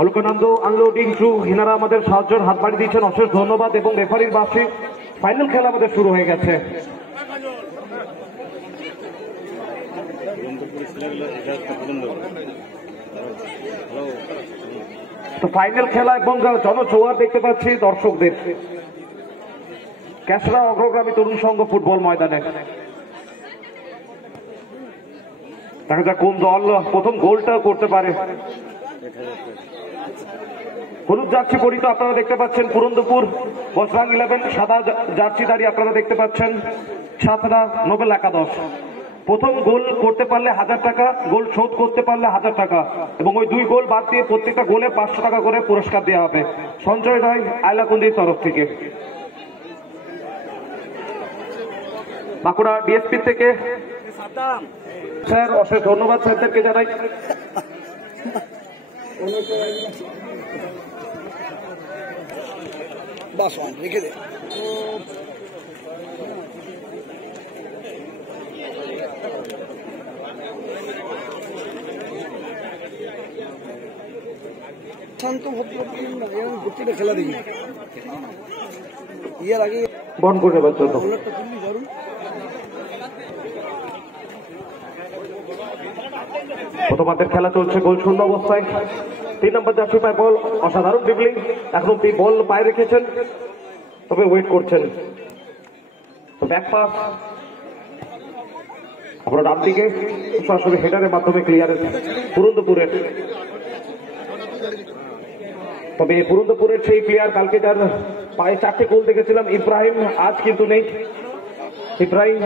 Alakananda unloading true হিনারা আমাদের সাহায্যের হাত বাড়িয়ে দিচ্ছেন, অশেষ ধন্যবাদ। এবং রেফারির বাসে ফাইনাল খেলা আমাদের শুরু হয়ে গেছে। তো ফাইনাল খেলা এবং জনজোয়ার দেখতে পাচ্ছি দর্শকদের। ক্যাশরা অগ্রগামী তরুণ সংঘ ফুটবল ময়দানে দেখা যাক কোন দল প্রথম গোলটা করতে পারে। হলুদ জার্সি পরিত আপনারা দেখতে পাচ্ছেন পুরন্দরপুর বজরাং 11, সাদা জার্সি দাঁড়িয়ে আপনারা দেখতে পাচ্ছেন সাতরা নোবেল একাদশ। প্রথম গোল করতে পারলে 1000 টাকা, গোল শোধ করতে পারলে 1000 টাকা, এবং ওই 2 গোল বাদ দিয়ে প্রত্যেকটা গোলে 500 টাকা করে পুরস্কার দেওয়া হবে সঞ্চয় রায় আইলাকুন্দির তরফ থেকে। বাঁকুড়া ডিএসপি থেকে স্যার অশেষ ধন্যবাদ স্যারদেরকে জানাই। রেখে দে শান্ত ভদ্র খেলা দেখি ইয়ার আগে বন করে নেবার জন্য প্রথমার্ধের খেলা চলছে গোল শূন্য অবস্থায়। 3 নম্বর জার্সি পায় বল, অসাধারণ ড্রিবলিং, এখন অব্দি বল পায়ে রেখেছেন, তবে ওয়েট করছেন। তো ব্যাক পাস আমরা ডান দিকে সরাসরি হেডারের মাধ্যমে ক্লিয়ারেন্স পুরন্দরপুরের। তবে পুরন্দরপুরের সেই প্লেয়ার কালকে যার পায়ে 4টে গোল দেখেছিলাম ইব্রাহিম, আজ কিন্তু নেই ইব্রাহিম।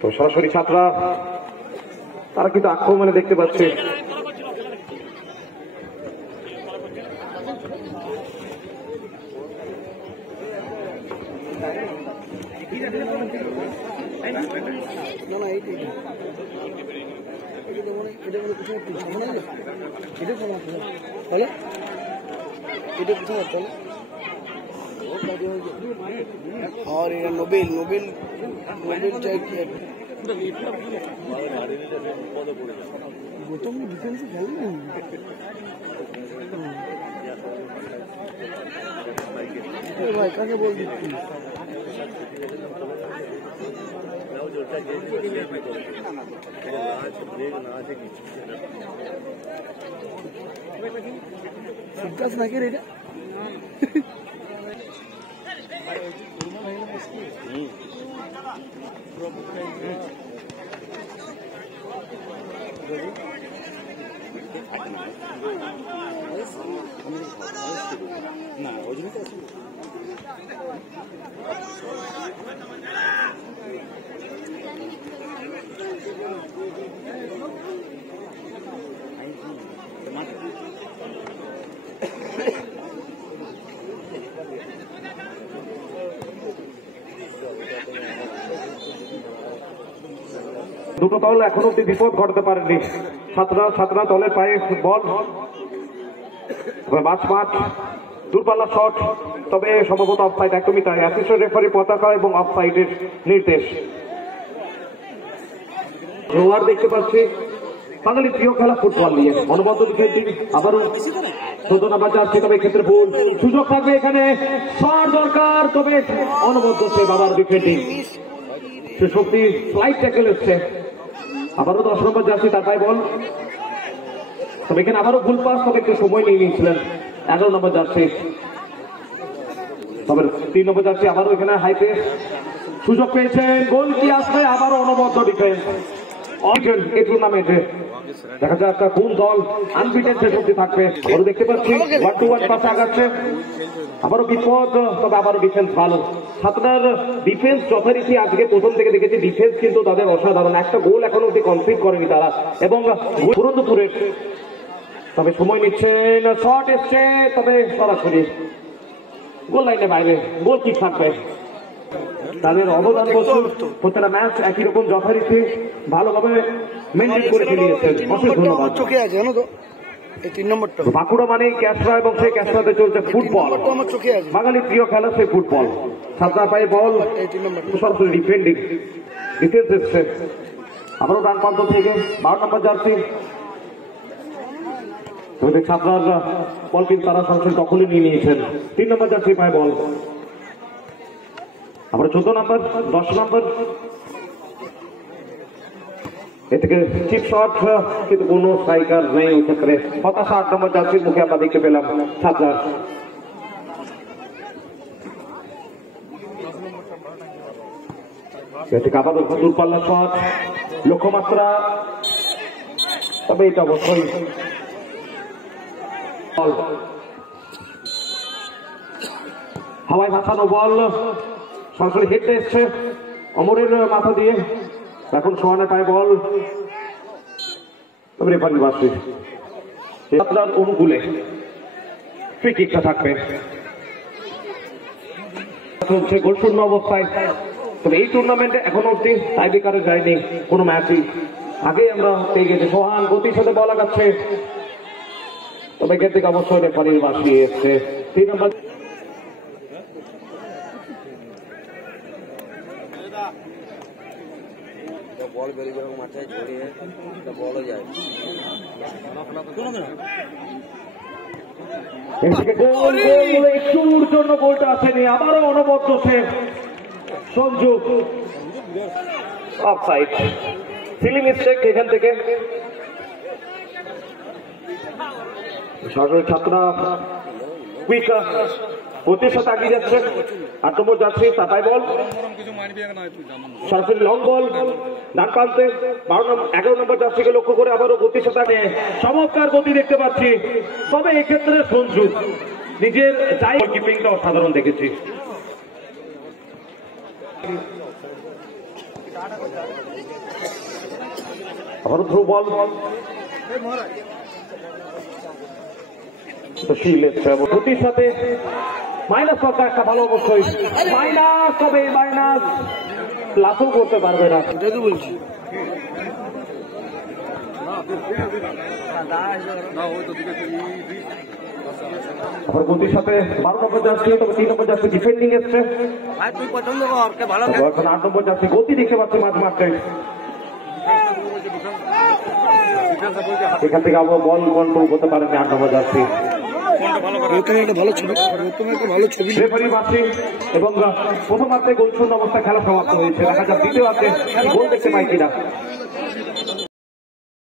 তো সরাসরি ছাত্ররা তারা কিন্তু আক্রমণে দেখতে পাচ্ছে। और नोबेल नोबेल नोबेल चाहिए গৌতম ডিফেন্সে খেলে না ভাই, কাকে বল দিচ্ছি সিদ্ধাস নাকি রে এটা না ওই জন্য দুটো দল এখনো অব্দি বিপদ ঘটাতে পারেনি। ছাত্ররা দলের পায়ে বল, মাছ দূরপাল্লা শট, তবে সম্ভবত অফসাইড, একদমই তাই। অ্যাসিস্ট্যান্ট রেফারি পতাকা এবং অফসাইডের নির্দেশ। রোয়ার দেখতে পাচ্ছি বাঙালি প্রিয় খেলা ফুটবল নিয়ে অনবদ্য ডিফেন্ডিং, আবারও 14 নম্বর জার্সি, তবে ক্ষেত্রে ভুল, সুযোগ থাকবে এখানে, শট দরকার, তবে অনবদ্য সে বাবার ডিফেন্ডিং, সে শক্তি ফ্লাইট ট্যাকেল এসছে। আবারও 10 নম্বর জার্সি তার পায়ে বল, তবে এখানে আবারও ভুল পাস, তবে একটু সময় নিয়ে নিয়েছিলেন 11 নম্বর জার্সি। তবে 3 নম্বর জার্সি আবারও এখানে হাই প্রেস, সুযোগ পেয়েছেন, গোল কি আসবে, আবারও অনবদ্য ডিফেন্স এই টুর্নামেন্টে। দেখা যাক কোন দল আনবিটেন শেষ অব্দি থাকবে। আবারও দেখতে পাচ্ছি 1-2-1 পাশে আগাচ্ছে, আবারও বিপদ, তবে আবারও ডিফেন্স ভালো। ছাত্রদের ডিফেন্স যথারীতি আজকে প্রথম থেকে দেখেছি, ডিফেন্স কিন্তু তাদের অসাধারণ, একটা গোল এখনো অব্দি কমপ্লিট করেনি তারা। এবং পুরন্দরপুরের তবে সময় নিচ্ছেন, শট এসছে, তবে সরাসরি গোল লাইনে বাইরে, গোল কি থাকবে। তাদের অবদান প্রত্যেকটা ম্যাচ একই রকম যথারীতি ভালোভাবে মেনটেন করে খেলিয়েছেন, অশেষ ধন্যবাদ। চোখে আছে জানো তো এই 3 নম্বরটা বাঁকুড়া মানে ক্যাশরা এবং সেই ক্যাশরাতে চলছে ফুটবল। তো আমার চোখে আছে। বাঙালির প্রিয় খেলা সেই ফুটবল। সাতটা পায়ে বল, এই 3 নম্বর সরাসরি ডিফেন্ডিং ডিফেন্স এসছে। আবারও ডান প্রান্ত থেকে 12 নম্বর জার্সি ছাত্রার বল কিন্তু তারা সরাসরি দখলে নিয়ে নিয়েছেন। 3 নম্বর জার্সি পায়ে বল, আবার 14 নম্বর 10 নম্বর এ থেকে চিপ শট, কিন্তু কোনো স্ট্রাইকার নেই ওই ক্ষেত্রে। হতাশা 8 নম্বর জার্সির মুখে আমরা দেখতে পেলাম ছাত্রার। থেকে আপাতত দূরপাল্লা শট, লক্ষ্যমাত্রা, তবে এটা অবশ্যই হাওয়ায় ভাসানো বল, সরাসরি হেঁটে এসছে অমরের মাথা দিয়ে। এখন সোহানের পায়ে বল, তবে রেফারি বাসি আপনার অনুকূলে ফ্রি কিকটা থাকবে। চলছে গোলশূন্য অবস্থায়। তবে এই টুর্নামেন্টে এখনো অব্দি টাইব্রেকারে যায়নি কোনো ম্যাচই। আগেই আমরা পেয়ে গেছি সোহান গতির সাথে বল লাগাচ্ছে, তবে এখান থেকে অবশ্যই রেফারির বাসি এসছে। 3 নম্বর বল বেরিয়ে মাথায় ছড়িয়ে বল যায় একটুর জন্য গোলটা আসেনি, আবারও অনবদ্য সে সংযোগ। অফসাইড, সিলি মিস্টেক এখান থেকে। সরাসরি ছাত্ররা কুইক গতির সাথে এগিয়ে যাচ্ছে। 8 নম্বর জার্সি তাতাই বল, সরাসরি লং বল ডান প্রান্তে 11 নম্বর জার্সিকে লক্ষ্য করে আবারও গতির সাথে চমৎকার গতি দেখতে পাচ্ছি। তবে এক্ষেত্রে সঞ্জু নিজের চাই কিপিংটা অসাধারণ দেখেছি। আবারও থ্রু বল, গতির সাথে মাইনাস করতে একটা ভালো অবশ্যই মাইনাস, তবে মাইনাস প্লাসও করতে পারবে না। বলছি আবার গতির সাথে 12 নম্বর জার্সি, তবে 3 নম্বর জার্সি ডিফেন্ডিং এসছে। তুই পছন্দ কর ভালো এখন 8 নম্বর জার্সি গতি দেখতে পাচ্ছি মাঝ মাঠে। এখান থেকে আবার বল কন্ট্রোল করতে পারেনি 8 নম্বর জার্সি। রেফারি বাসি এবং প্রথমার্ধে গোলশূন্য অবস্থায় খেলা সমাপ্ত হয়েছে। দেখা যাক দ্বিতীয় হাতে গোল দেখতে পাই কিনা।